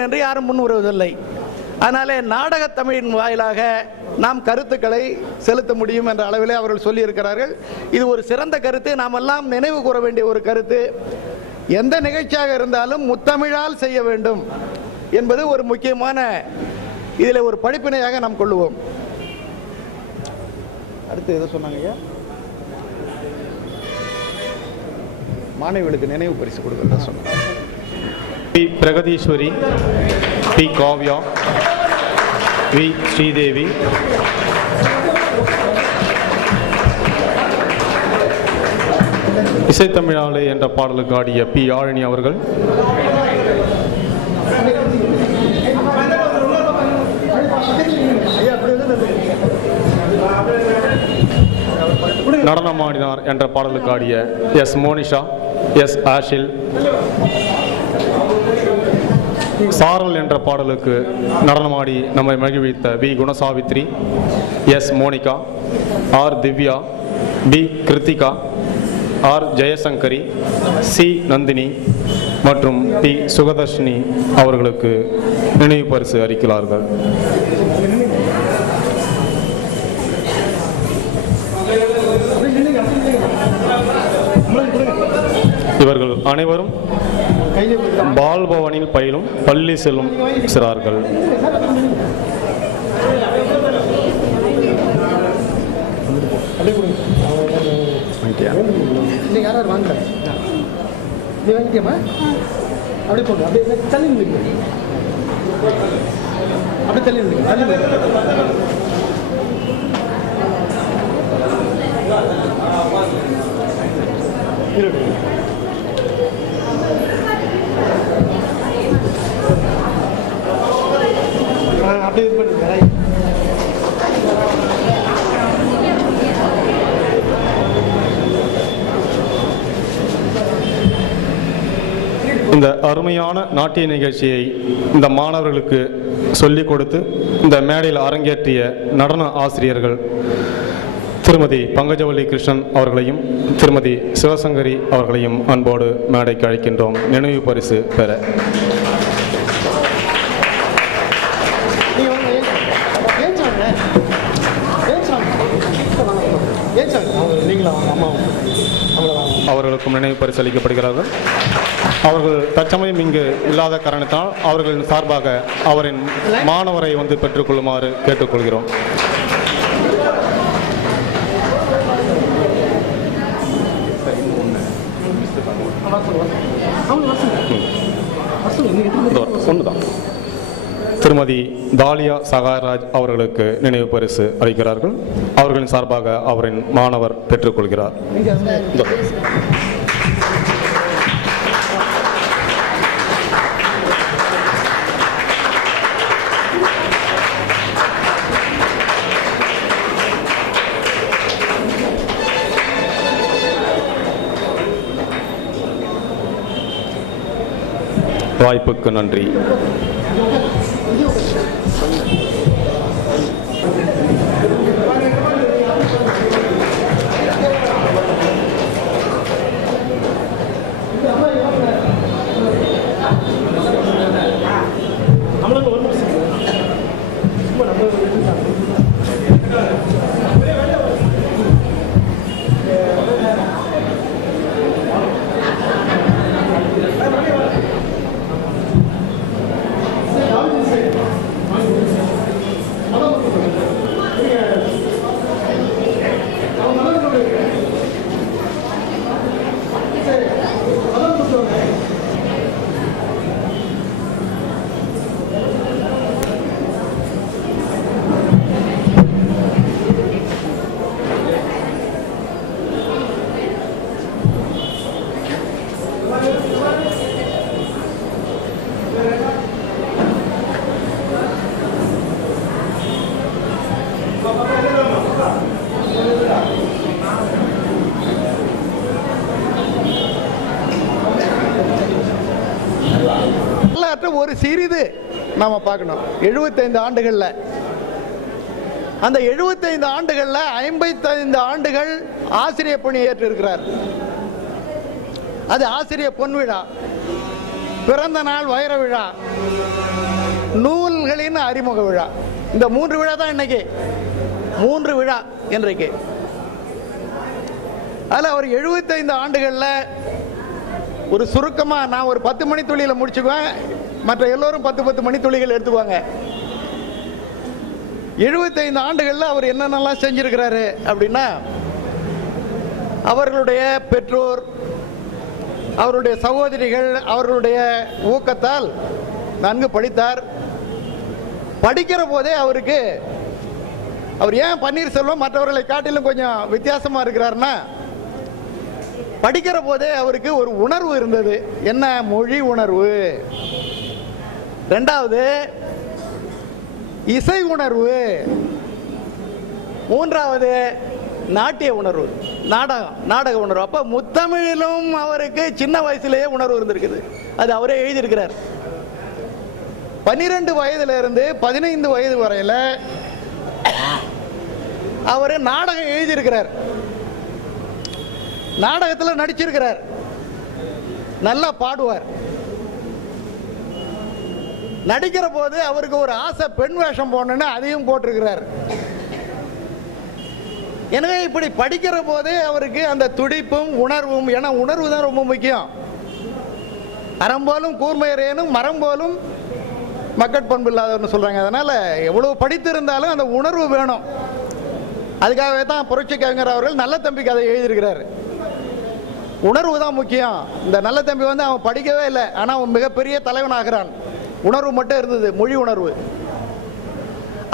என்று யாரும் முன் வருவதில்லை. அதனாலே நாடகத் தமிழின் வாயிலாக நாம் கருத்துக்களை செலுத்த முடியும் என்ற அளவிலே அவர்கள் சொல்லியிருக்கிறார்கள். இது ஒரு சிறந்த கருத்து, நாம் எல்லாம் நினைவு கூற வேண்டிய ஒரு கருத்து. எந்த நிகழ்ச்சியாக இருந்தாலும் முத்தமிழால் செய்ய வேண்டும் என்பது ஒரு முக்கியமான இதில் ஒரு படிப்பினையாக நாம் கொள்ளுவோம். அடுத்து எதை சொன்னாங்க? மாணவிகளுக்கு நினைவு பரிசு கொடுக்கிறதா சொன்னாங்க. P Pragatheeswari, P Kavya, V Sridevi, இசைத்தமிழாலே என்ற பாடலுக்கு ஆடிய பி ஆழினி அவர்கள், நடனமாடினார் என்ற பாடலுக்கு ஆடிய எஸ் மோனிஷா, எஸ் ஆஷில், சாரல் என்ற பாடலுக்கு நடனமாடி நம்மை மகிழ்வித்த V Gunasavithri, S Monica, R Divya, P Krithika, R Jayasankari, C Nandini மற்றும் பி சுகதர்ஷினி அவர்களுக்கு நினைவு பரிசு அளிக்கிறார்கள். இவர்கள் அனைவரும் பால்பவனில் பயிலும் பள்ளி செல்லும் சிறார்கள். இந்த அருமையான நாட்டிய நிகழ்ச்சியை இந்த மாணவர்களுக்கு சொல்லிக் கொடுத்து இந்த மேடையில் அரங்கேற்றிய நடன ஆசிரியர்கள் திருமதி பங்கஜவல்லி கிருஷ்ணன் அவர்களையும் திருமதி சிவசங்கரி அவர்களையும் அன்போடு மேடைக்கு அழைக்கின்றோம் நினைவு பரிசு பெற. அவர்களுக்கும் நினைவு பரிசு அளிக்கப்படுகிறார்கள். அவர்கள் தற்சமயம் இங்கு இல்லாத காரணத்தால் அவர்களின் சார்பாக அவரின் மாணவரை வந்து பெற்றுக்கொள்ளுமாறு கேட்டுக்கொள்கிறோம். திருமதி தாலியா சகாராஜ் அவர்களுக்கு நினைவு பரிசு அளிக்கிறார்கள். அவர்களின் சார்பாக அவரின் மாணவர் பெற்றுக்கொள்கிறார். வாய்ப்புக்கு நன்றி. ஒரு சிறிது நாம பார்க்கணும். 75 ஆண்டுகள்ல, அந்த 75 ஆண்டுகள்ல 55 ஆண்டுகள் ஆசிரியர் பணி ஏற்றிருக்கிறார். அது ஆசிரியர் பொன்விழா. பிறந்த நாள் வைர விழா, நூல்களின் அறிமுக விழா. இந்த 3 விழா தான் இன்னைக்கு, 3 விழா இன்றைக்கு. அதில் அவர் 75 ஆண்டுகளில் ஒரு சுருக்கமாக நான் ஒரு 10 மணித்துளியில் முடிச்சுக்குவேன், மற்ற எல்லோரும் 10 மணித்துளிகள் எடுத்துக்குவாங்க. 75 ஆண்டுகளில் அவர் என்னென்னலாம் செஞ்சிருக்கிறாரு அப்படின்னா, அவர்களுடைய பெற்றோர், அவருடைய சகோதரிகள் அவர்களுடைய ஊக்கத்தால் நன்கு படித்தார். படிக்கிற போதே அவருக்கு, அவர் ஏன் பன்னீர்செல்வம் மற்றவர்களை காட்டிலும் கொஞ்சம் வித்தியாசமாக இருக்கிறாருன்னா, படிக்கிற போதே அவருக்கு ஒரு உணர்வு இருந்தது. என்ன? மொழி உணர்வு. 2வது இசை உணர்வு. 3வது நாட்டிய உணர்வு, நாடக உணர்வு. அப்போ முத்தமிழிலும் அவருக்கு சின்ன வயசுலேயே உணர்வு இருந்திருக்குது. அது அவரே எழுதியிருக்கிறார். 12 வயதிலிருந்து 15 வயது வரையில் அவர் நாடகம் எழுதியிருக்கிறார், நாடகத்தில் நடிச்சிருக்கிறார், நல்லா பாடுவார். நடிக்கிற போது அவருக்கு ஒரு ஆசை, பெண் வேஷம் போடணுன்னு அதையும் போட்டிருக்கிறார். எனவே இப்படி படிக்கிற போதே அவருக்கு அந்த துடிப்பும் உணர்வும், ஏன்னா உணர்வு தான் ரொம்ப முக்கியம். அறம் போலும் கூர்மையரேனும் மரம் போலும் மக்கட்பண்பு இல்லாதவர்னு சொல்றாங்க. அதனால எவ்வளவு படித்திருந்தாலும் அந்த உணர்வு வேணும். அதுக்காகவே தான் புரட்சி கவிஞர் அவர்கள் நல்ல தம்பி கதை எழுதியிருக்கிறார். உணர்வு தான் முக்கியம். இந்த நல்ல தம்பி வந்து அவன் படிக்கவே இல்லை, ஆனால் அவன் மிகப்பெரிய தலைவன் ஆகிறான். உணர்வு மட்டும் இருந்தது, மொழி உணர்வு.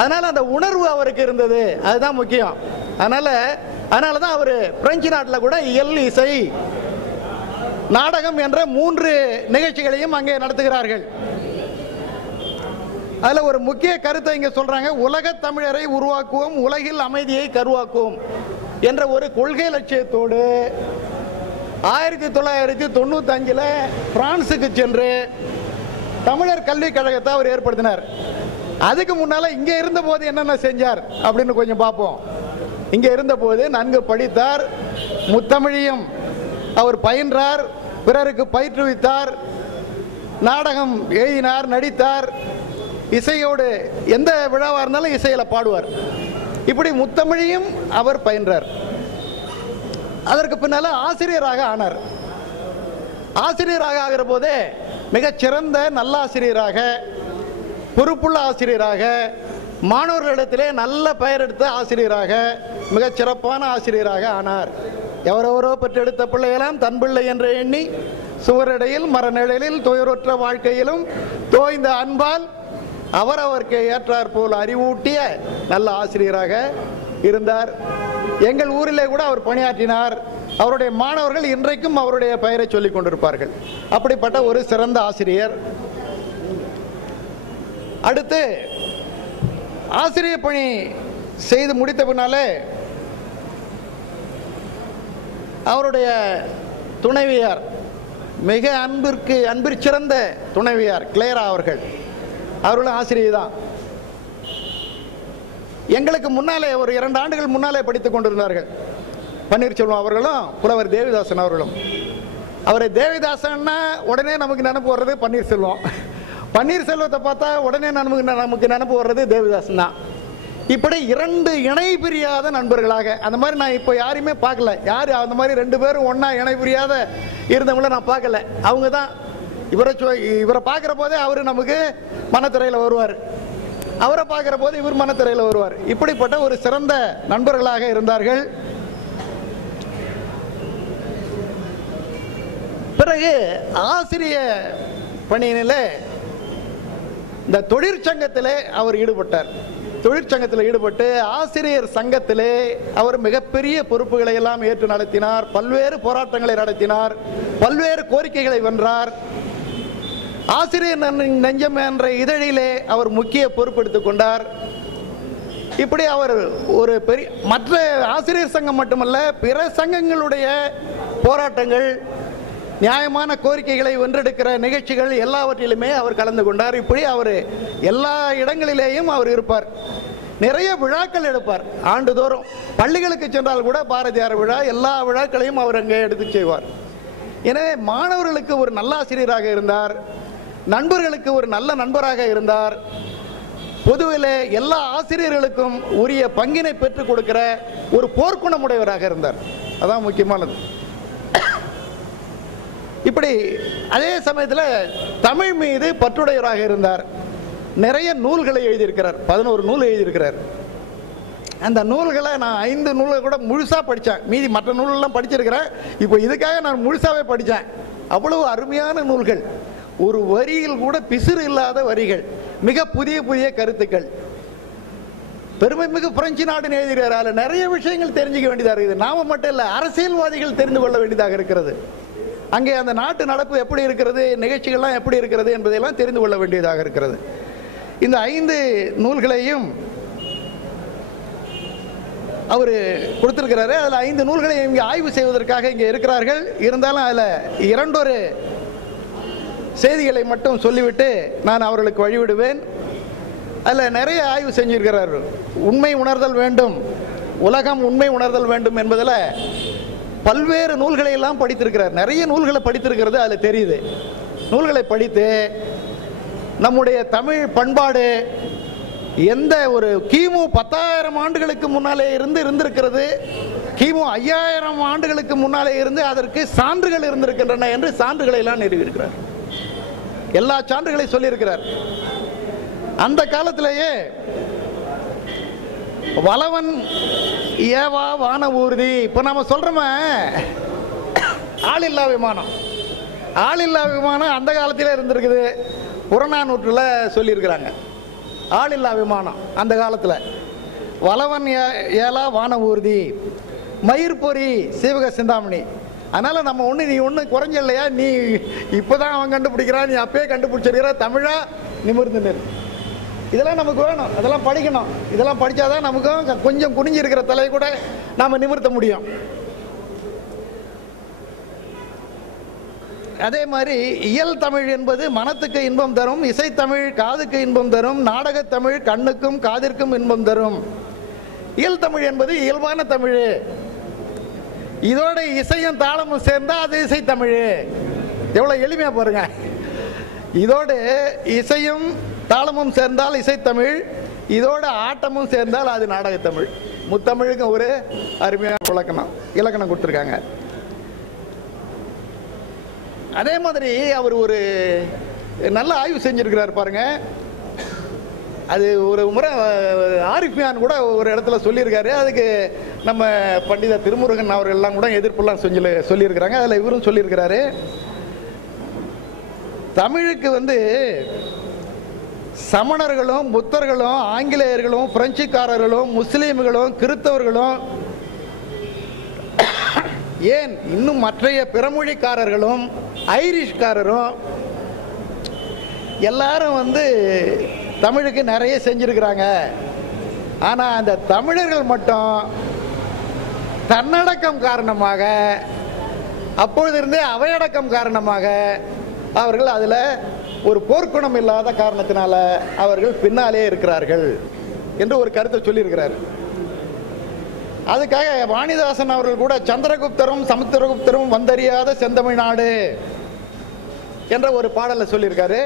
அதனால அந்த உணர்வு அவருக்கு இருந்தது, அதுதான் முக்கியம். அதனால தான் அவர் பிரெஞ்சு நாட்டில் கூட இயல், இசை, நாடகம் என்ற 3 நிகழ்ச்சிகளையும் அங்கே நடத்துகிறார்கள். அதில் ஒரு முக்கிய கருத்தை இங்கே சொல்றாங்க, உலகத் தமிழரை உருவாக்குவோம், உலகில் அமைதியை கருவாக்குவோம் என்ற ஒரு கொள்கை லட்சியத்தோடு 1995 பிரான்சுக்கு சென்று தமிழர் கல்விக் கழகத்தை அவர் ஏற்படுத்தினார். அதுக்கு முன்னால இங்கே இருந்த போது என்னென்ன செஞ்சார் அப்படின்னு கொஞ்சம் பார்ப்போம். இங்கே இருந்த போது நன்கு படித்தார், முத்தமிழையும் அவர் பயின்றார், பிறருக்கு பயிற்றுவித்தார், நாடகம் எழுதினார், நடித்தார், இசையோடு எந்த விழாவாக இருந்தாலும் இசையில் பாடுவார். இப்படி முத்தமிழையும் அவர் பயின்றார். அதற்கு பின்னால ஆசிரியராக ஆனார். ஆசிரியராக ஆகிற போதே மிகச்சிறந்த நல்ல ஆசிரியராக, பொறுப்புள்ள ஆசிரியராக, மாணவர்களிடத்திலே நல்ல பெயர் எடுத்த ஆசிரியராக, மிகச்சிறப்பான ஆசிரியராக ஆனார். எவரெவரோ பெற்றெடுத்த பிள்ளையெல்லாம் தன் பிள்ளை என்று எண்ணி சுவரடையில் மரநிழலில் துயரற்ற வாழ்க்கையிலும் தோய்ந்த அன்பால் அவரவருக்கு ஏற்றார் போல் அறிவூட்டிய நல்ல ஆசிரியராக இருந்தார். எங்கள் ஊரிலே கூட அவர் பணியாற்றினார். அவருடைய மாணவர்கள் இன்றைக்கும் அவருடைய பெயரை சொல்லிக் கொண்டிருப்பார்கள். அப்படிப்பட்ட ஒரு சிறந்த ஆசிரியர். அடுத்து ஆசிரியர் பணி செய்து முடித்த பின்னாலே அவருடைய துணைவியார், மிக அன்பிற்சிறந்த துணைவியார் கிளேரா அவர்களும் ஆசிரியர் தான். எங்களுக்கு முன்னாலே ஒரு 2 ஆண்டுகள் முன்னாலே படித்துக் கொண்டிருந்தார்கள் பன்னீர்செல்வம் அவர்களும் புலவர் தேவிதாசன் அவர்களும். அவரை தேவிதாசன்னா உடனே நமக்கு நினைப்பு வர்றது பன்னீர்செல்வம், பன்னீர்செல்வத்தை பார்த்தா உடனே நமக்கு நினைப்பு வர்றது தேவிதாசன் தான். இப்படி 2 இணை பிரியாத நண்பர்களாக, அந்த மாதிரி நான் இப்போ யாரையுமே பார்க்கல. யார் அந்த மாதிரி 2 பேரும் ஒன்றா இணை பிரியாத இருந்தவங்கள நான் பார்க்கல. அவங்க தான் இவரை பார்க்குற போதே அவர் நமக்கு மனத்திரையில் வருவார், அவரை பார்க்குற போது இவர் மனத்திரையில் வருவார். இப்படிப்பட்ட ஒரு சிறந்த நண்பர்களாக இருந்தார்கள். பிறகு ஆசிரிய பணியினில் இந்த தொழிற்சங்கத்திலே அவர் ஈடுபட்டார். தொழிற்சங்கத்தில் ஈடுபட்டு ஆசிரியர் சங்கத்திலே அவர் மிகப்பெரிய பொறுப்புகளை எல்லாம் ஏற்று நடத்தினார். பல்வேறு போராட்டங்களை நடத்தினார், பல்வேறு கோரிக்கைகளை வென்றார். ஆசிரியர் நெஞ்சம் என்ற இதழிலே அவர் முக்கிய பொறுப்பெடுத்துக் கொண்டார். இப்படி அவர் ஒரு பெரிய, மற்ற ஆசிரியர் சங்கம் மட்டுமல்ல பிற சங்கங்களுடைய போராட்டங்கள், நியாயமான கோரிக்கைகளை வென்றெடுக்கிற நிகழ்ச்சிகள் எல்லாவற்றிலுமே அவர் கலந்து கொண்டார். இப்படி அவர் எல்லா இடங்களிலேயும் அவர் இருப்பார். நிறைய விழாக்கள் எடுப்பார். ஆண்டுதோறும் பள்ளிகளுக்கு சென்றால் கூட பாரதியார் விழா, எல்லா விழாக்களையும் அவர் அங்கே எடுத்து செய்வார். எனவே மாணவர்களுக்கு ஒரு நல்ல ஆசிரியராக இருந்தார். நண்பர்களுக்கு ஒரு நல்ல நண்பராக இருந்தார். பொதுவில் எல்லா ஆசிரியர்களுக்கும் உரிய பங்கினை பெற்றுக் கொடுக்கிற ஒரு போர்க்குணமுடையவராக இருந்தார். அதான் முக்கியமானது. இப்படி அதே சமயத்தில் தமிழ் மீது பற்றுடையவராக இருந்தார். நிறைய நூல்களை எழுதியிருக்கிறார். 11 நூல் எழுதியிருக்கிறார். அந்த நூல்களை நான் 5 நூல்களை கூட முழுசாக படித்தேன். மீதி மற்ற நூலெல்லாம் படிச்சிருக்கிறேன். இப்போ இதுக்காக நான் முழுசாகவே படித்தேன். அவ்வளவு அருமையான நூல்கள். ஒரு வரியில் கூட பிசிறு இல்லாத வரிகள், மிக புதிய புதிய கருத்துக்கள். பெருமைமிகு பிரெஞ்சு நாடுன்னு எழுதுகிறார். அதில் நிறைய விஷயங்கள் தெரிஞ்சுக்க வேண்டியதாக இருக்குது. நாம மட்டும் இல்லை, அரசியல்வாதிகள் தெரிந்து கொள்ள வேண்டியதாக இருக்கிறது. அங்கே அந்த நாட்டு நடப்பு எப்படி இருக்கிறது, நிகழ்ச்சிகள்லாம் எப்படி இருக்கிறது என்பதையெல்லாம் தெரிந்து கொள்ள வேண்டியதாக இருக்கிறது. இந்த 5 நூல்களையும் அவர் கொடுத்திருக்கிறாரு. அதில் 5 நூல்களை இங்கே ஆய்வு செய்வதற்காக இங்கே இருக்கிறார்கள். இருந்தாலும் அதில் 2 செய்திகளை மட்டும் சொல்லிவிட்டு நான் அவர்களுக்கு வழிவிடுவேன். அதில் நிறைய ஆய்வு செஞ்சிருக்கிறார். உண்மை உணர்தல் வேண்டும், உலகம் உண்மை உணர்தல் வேண்டும் என்பதில் பல்வேறு நூல்களை எல்லாம் படித்திருக்கிறார். நிறைய நூல்களை படித்திருக்கிறது அதில் தெரியுது. நூல்களை படித்து நம்முடைய தமிழ் பண்பாடு எந்த ஒரு கிமு 10,000 ஆண்டுகளுக்கு முன்னாலே இருந்திருக்கிறது, கிமு 5,000 ஆண்டுகளுக்கு முன்னாலே இருந்து அதற்கு சான்றுகள் இருந்திருக்கின்றன என்று சான்றுகளை எல்லாம் நிறுவியிருக்கிறார். எல்லா சான்றுகளை சொல்லியிருக்கிறார். அந்த காலத்திலேயே வளவன் ஏவா வான ஊர்தி, இப்போ நம்ம சொல்றோமே ஆளில்லா விமானம், ஆளில்லா விமானம் அந்த காலத்திலே இருந்திருக்குது. புறநானூற்றில் சொல்லியிருக்கிறாங்க ஆளில்லா விமானம் அந்த காலத்தில். வளவன் ஏலா வான ஊர்தி, மயிர்பொறி சீவக சிந்தாமணி. அதனால் நம்ம நீ ஒன்று குறைஞ்ச இல்லையா, நீ இப்போ தான் அவன் கண்டுபிடிக்கிறான், நீ அப்பயே கண்டுபிடிச்சிருக்கிற, தமிழா நிமிர்ந்து நிறு. இதெல்லாம் நமக்கு வேணும், அதெல்லாம் படிக்கணும். இதெல்லாம் படித்தாதான் நமக்கும் கொஞ்சம் குனிஞ்சிருக்கிற தலை கூட நாம் நிமிர்த்த முடியும். அதே மாதிரி இயல் தமிழ் என்பது மனத்துக்கு இன்பம் தரும், இசைத்தமிழ் காதுக்கு இன்பம் தரும், நாடகத்தமிழ் கண்ணுக்கும் காதிற்கும் இன்பம் தரும். இயல் தமிழ் என்பது இயல்பான தமிழ். இதோட இசையும் தாளமும் சேர்ந்தா அது இசைத்தமிழ். எவ்வளோ எளிமையாக பாருங்க. இதோடு இசையும் தாளமும் சேர்ந்தால் இசைத்தமிழ், இதோட ஆட்டமும் சேர்ந்தால் அது நாடகத்தமிழ். முத்தமிழுக்கு ஒரு அருமையான இலக்கணம் கொடுத்துருக்காங்க. அதே மாதிரி அவர் ஒரு நல்ல ஆய்வு செஞ்சிருக்கிறார் பாருங்க. அது ஒரு முறை ஆரிஃபியான் கூட ஒரு இடத்துல சொல்லியிருக்காரு. அதுக்கு நம்ம பண்டித திருமுருகன் அவர்கள்லாம் கூட எதிர்ப்புலாம் சொல்லியிருக்கிறாங்க. அதில் இவரும் சொல்லியிருக்கிறாரு, தமிழுக்கு சமணர்களும் புத்தர்களும் ஆங்கிலேயர்களும் பிரெஞ்சுக்காரர்களும் முஸ்லீம்களும் கிறிஸ்தவர்களும் ஏன் இன்னும் மற்றைய பிறமொழிக்காரர்களும் ஐரிஷ்காரரும் எல்லாரும் தமிழுக்கு நிறைய செஞ்சிருக்கிறாங்க. ஆனால் அந்த தமிழர்கள் மட்டும் தன்னடக்கம் காரணமாக, அப்பொழுது இருந்தே அவையடக்கம் காரணமாக அவர்கள் அதில் ஒரு போர்க்குணம் இல்லாத காரணத்தினால அவர்கள் பின்னாலே இருக்கிறார்கள் என்று ஒரு கருத்தை சொல்லியிருக்கிறார். அதுக்காக வாணிதாசன் அவர்கள் கூட சந்திரகுப்தரும் சமுத்திரகுப்தரும் வந்தறியாத செந்தமிழ்நாடு என்ற ஒரு பாடலை சொல்லியிருக்காரு.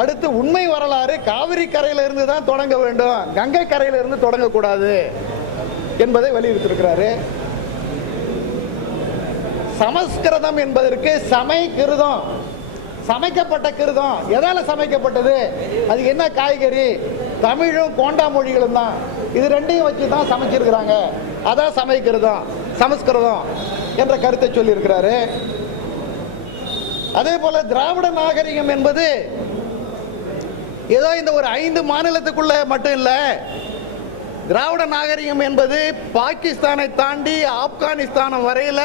அடுத்து உண்மை வரலாறு காவிரி கரையில இருந்து தான் தொடங்க வேண்டும், கங்கை கரையில இருந்து தொடங்கக்கூடாது என்பதை வலியுறுத்தியிருக்கிறாரு. சமஸ்கிருதம் என்பதற்கு சமைக்கிருதம், சமைக்கப்பட்ட கிருதம். எதால சமைக்கப்பட்டது, அதுக்கு என்ன காய்கறி, தமிழும் கோண்டா மொழிகளும் தான். இது ரெண்டையும் வச்சு தான் சமைச்சிருக்கிறாங்க. அதான் சமைக்கிருதம் சமஸ்கிருதம் என்ற கருத்தை சொல்லியிருக்கிறாரு. அதே போல திராவிட நாகரிகம் என்பது ஏதோ இந்த ஒரு 5 மாநிலத்துக்குள்ள மட்டும் இல்லை. திராவிட நாகரிகம் என்பது பாகிஸ்தானை தாண்டி ஆப்கானிஸ்தான் வரையில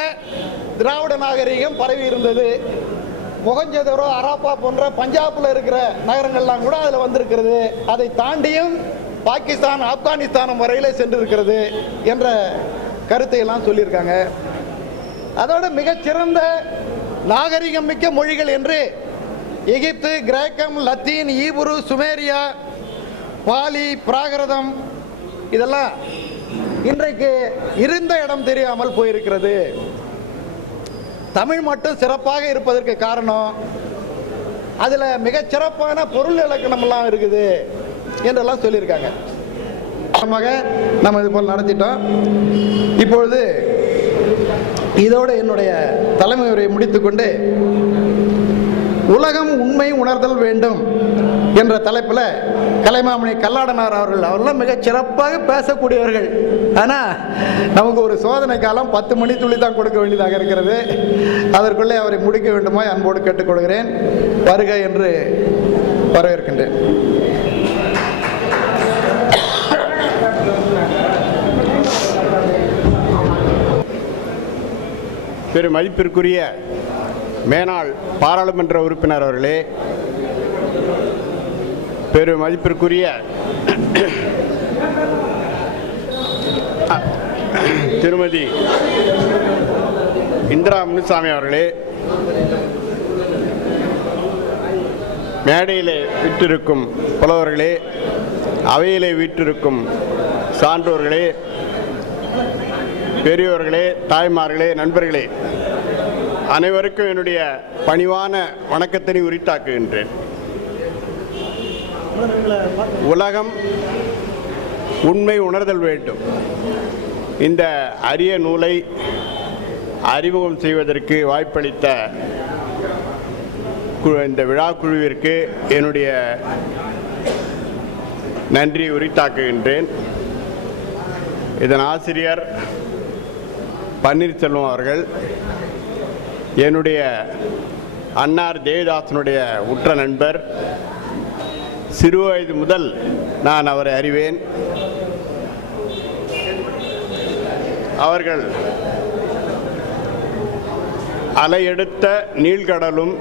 திராவிட நாகரிகம் பரவி இருந்தது. மொஹஞ்சதாரோ ஹராப்பா போன்ற பஞ்சாப்ல இருக்கிற நகரங்கள்லாம் கூட அதில் வந்திருக்கிறது. அதை தாண்டியும் பாகிஸ்தான் ஆப்கானிஸ்தான் வரையில சென்றிருக்கிறது என்ற கருத்தை எல்லாம் சொல்லியிருக்காங்க. அதோட மிகச்சிறந்த நாகரிகம் மிக்க மொழிகள் என்று எகிப்து, கிரேக்கம், லத்தீன், ஈபுரு, சுமேரியா, பாலி, பிராகிருதம் இதெல்லாம் இன்றைக்கு இருந்த இடம் தெரியாமல் போயிருக்கிறது. தமிழ் மட்டும் சிறப்பாக இருப்பதற்கு காரணம் அதில் மிகச்சிறப்பான பொருள் இலக்கணமெல்லாம் இருக்குது என்றெல்லாம் சொல்லியிருக்காங்க. நம்ம இது போல் நடத்திட்டோம். இப்பொழுது இதோடு என்னுடைய தலைமை உரையை முடித்துக்கொண்டு உலகம் உண்மை உணர்தல் வேண்டும் என்ற தலைப்பில் கலைமாமணி கல்லாடனார் அவர்கள்லாம் மிகச் சிறப்பாக பேசக்கூடியவர்கள். ஆனால் நமக்கு ஒரு சோதனை காலம் 10 மணி துளி தான் கொடுக்க வேண்டியதாக இருக்கிறது. அதற்குள்ளே அவரை முடிக்க வேண்டுமா அன்போடு கேட்டுக்கொள்கிறேன். வருக என்று வரவேற்கின்றேன். பெரும் மதிப்பிற்குரிய மேனாள் பாராளுமன்ற உறுப்பினர் அவர்களே, பெரும் மதிப்பிற்குரிய திருமதி இந்திரா முனுசாமி அவர்களே, மேடையிலே வீற்றிருக்கும் புலவர்களே, அவையிலே வீற்றிருக்கும் சான்றோர்களே, பெரியோர்களே, தாய்மார்களே, நண்பர்களே, அனைவருக்கும் என்னுடைய பணிவான வணக்கத்தினை உரித்தாக்குகின்றேன். உலகம் உண்மை உணர்தல் வேண்டும். இந்த அரிய நூலை அறிமுகம் செய்வதற்கு வாய்ப்பளித்த இந்த விழா குழுவிற்கு என்னுடைய நன்றி உரித்தாக்குகின்றேன். இதன் ஆசிரியர் பன்னீர்செல்வம் அவர்கள் என்னுடைய அன்னார் தேவதாசனுடைய உற்ற நண்பர். சிறுவயது முதல் நான் அவரை அறிவேன். அவர்கள் அலையெடுத்த நீள்கடலும்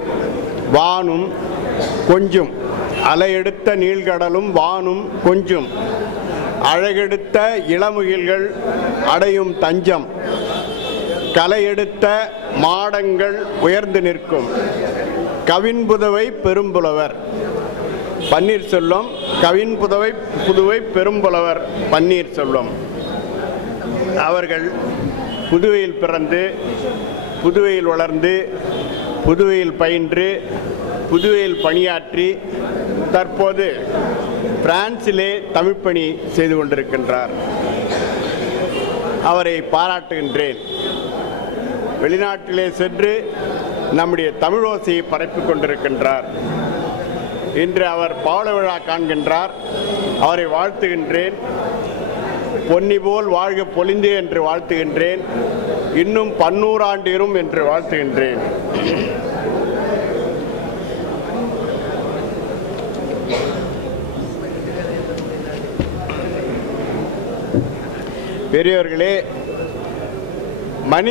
வானும் கொஞ்சும், அலையெடுத்த நீள்கடலும் வானும் கொஞ்சும், அழகெடுத்த இளமுகில்கள் அடையும் தஞ்சம், கலையெடுத்த மாடங்கள் உயர்ந்து நிற்கும், கவின்புதவை பெரும்புலவர் பன்னீர்செல்வம். கவின்புதவை பெரும்புலவர் பன்னீர்செல்வம் அவர்கள் புதுவையில் பிறந்து, புதுவையில் வளர்ந்து, புதுவையில் பயின்று, புதுவையில் பணியாற்றி தற்போது பிரான்சிலே தமிழ்ப்பணி செய்து கொண்டிருக்கின்றார். அவரை பாராட்டுகின்றேன். வெளிநாட்டிலே சென்று நம்முடைய தமிழோசையை பரப்பிக் கொண்டிருக்கின்றார். இன்று அவர் பவள விழா காண்கின்றார். அவரை வாழ்த்துகின்றேன். பொன்னி போல் வாழ்க பொலிந்தே என்று வாழ்த்துகின்றேன். இன்னும் 100 ஆண்டிரும் என்று வாழ்த்துகின்றேன். பெரியவர்களே, மனித